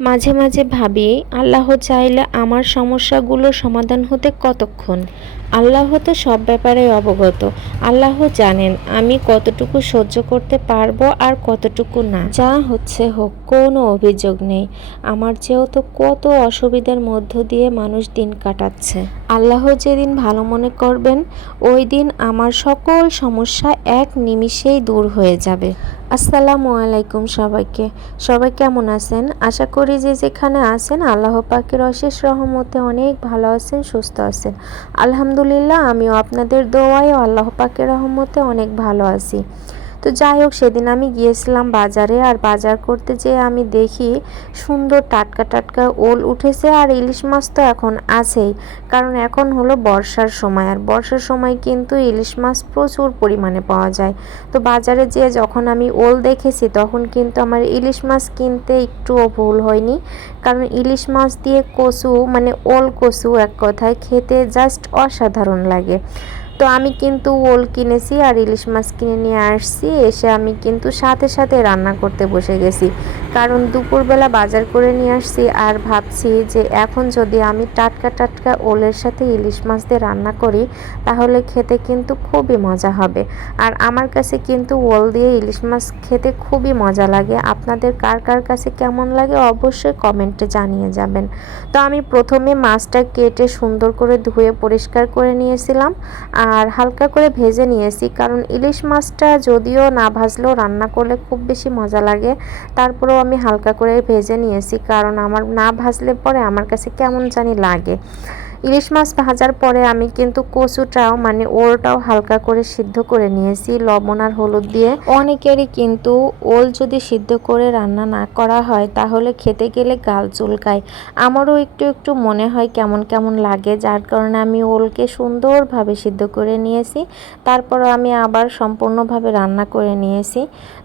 মাঝে মাঝে ভাবি, আল্লাহ চাইলে আমার সমস্যাগুলো সমাধান হতে কতক্ষণ? আল্লাহ তো সব ব্যাপারে অবগত। আল্লাহ জানেন আমি কতটুকু সহ্য করতে পারব আর কতটুকু না। যা হচ্ছে হোক, কোনো অভিযোগ নেই। আমার যেহেতু কত অসুবিধার মধ্য দিয়ে মানুষ দিন কাটাচ্ছে। আল্লাহ যেদিন ভালো মনে করবেন, ওই দিন আমার সকল সমস্যা এক নিমিষেই দূর হয়ে যাবে। আসসালামু আলাইকুম সবাইকে। সবাই কেমন আছেন? আশা করি যে যেখানে আছেন আল্লাহ পাকের অশেষ রহমতে অনেক ভালো আছেন, সুস্থ আছেন। আলহামদুলিল্লাহ, আমিও আপনাদের দোয়ায় আল্লাহ পাকের রহমতে অনেক ভালো আছি। তো যাই হোক, সেদিন আমি গিয়েছিলাম বাজারে আর বাজার করতে যেয়ে আমি দেখি সুন্দর টাটকা টাটকা ওল উঠেছে আর ইলিশ মাছ তো এখন আছেই। কারণ এখন হলো বর্ষার সময় আর বর্ষার সময় কিন্তু ইলিশ মাছ প্রচুর পরিমাণে পাওয়া যায়। তো বাজারে যেয়ে যখন আমি ওল দেখেছি, তখন কিন্তু আমার ইলিশ মাছ কিনতে একটুও ভুল হয়নি। কারণ ইলিশ মাছ দিয়ে কচু মানে ওল কচু এক কথায় খেতে জাস্ট অসাধারণ লাগে। তো আমি কিন্তু ওল কিনেছি আর ইলিশ মাছ কিনে নিয়ে আসছি, এসে আমি কিন্তু সাথে সাথে রান্না করতে বসে গেছি। কারণ দুপুরবেলা বাজার করে নিয়ে আসছি আর ভাবছি যে এখন যদি আমি টাটকা টাটকা ওলের সাথে ইলিশ মাছ দিয়ে রান্না করি, তাহলে খেতে কিন্তু খুবই মজা হবে। আর আমার কাছে কিন্তু ওল দিয়ে ইলিশ মাছ খেতে খুবই মজা লাগে। আপনাদের কার কার কাছে কেমন লাগে অবশ্যই কমেন্টে জানিয়ে যাবেন। তো আমি প্রথমে মাছটা কেটে সুন্দর করে ধুয়ে পরিষ্কার করে নিয়েছিলাম আর হালকা করে ভেজে নিয়েছি কারণ ইলিশ মাছটা যদিও না ভাজলেও রান্না করলে খুব বেশি মজা লাগে। তারপরেও আমি হালকা করে ভেজে নিয়েছি, কারণ আমার না ভাজলে পরে আমার কাছে কেমন জানি লাগে। ইলিশ মাছ ভাজার পরে আমি কিন্তু কচুটাও মানে ওলটাও হালকা করে সিদ্ধ করে নিয়েছি, লবণ আর হলুদ দিয়ে। অনেকেরই কিন্তু ওল যদি সিদ্ধ করে রান্না না করা হয়, তাহলে খেতে গেলে গাল চুলকায়। আমারও একটু একটু মনে হয় কেমন কেমন লাগে, যার কারণে আমি ওলকে সুন্দরভাবে সিদ্ধ করে নিয়েছি। তারপরও আমি আবার সম্পূর্ণভাবে রান্না করে নিয়েছি।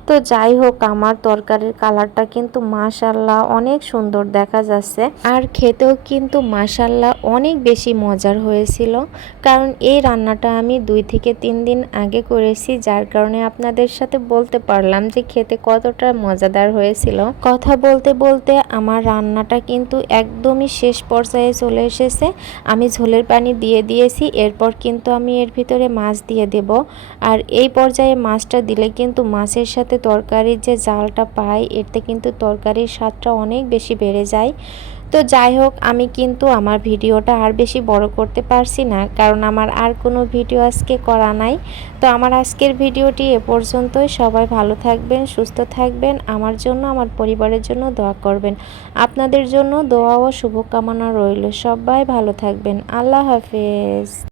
তো যাই হোক, আমার তরকারির কালারটা কিন্তু মাশাল্লাহ অনেক সুন্দর দেখা যাচ্ছে। আর খেতেও কিন্তু মাশাল্লাহ অনেক বেশি মজার হয়েছিল। কারণ এই রান্নাটা আমি দুই থেকে তিন দিন আগে করেছি, যার কারণে আপনাদের সাথে বলতে পারলাম যে খেতে কতটা মজাদার হয়েছিল। কথা বলতে বলতে আমার রান্নাটা কিন্তু একদমই শেষ পর্যায়ে চলে এসেছে। আমি ঝোলের পানি দিয়ে দিয়েছি, এরপর কিন্তু আমি এর ভিতরে মাছ দিয়ে দেব। আর এই পর্যায়ে মাছটা দিলে কিন্তু মাছের সাথে তরকারির যে জালটা পাই, এতে কিন্তু তরকারির স্বাদটা অনেক বেশি বেড়ে যায়। তো যাই হোক, আমি কিন্তু আমার ভিডিওটা আর বেশি বড় করতে পারছি না, কারণ আমার আর কোনো ভিডিও আজকে করা নাই। তো আমার আজকের ভিডিওটি এ পর্যন্তই। সবাই ভালো থাকবেন, সুস্থ থাকবেন। আমার জন্য, আমার পরিবারের জন্য দোয়া করবেন। আপনাদের জন্য দোয়া ও শুভকামনা রইল। সবাই ভালো থাকবেন। আল্লাহ হাফেজ।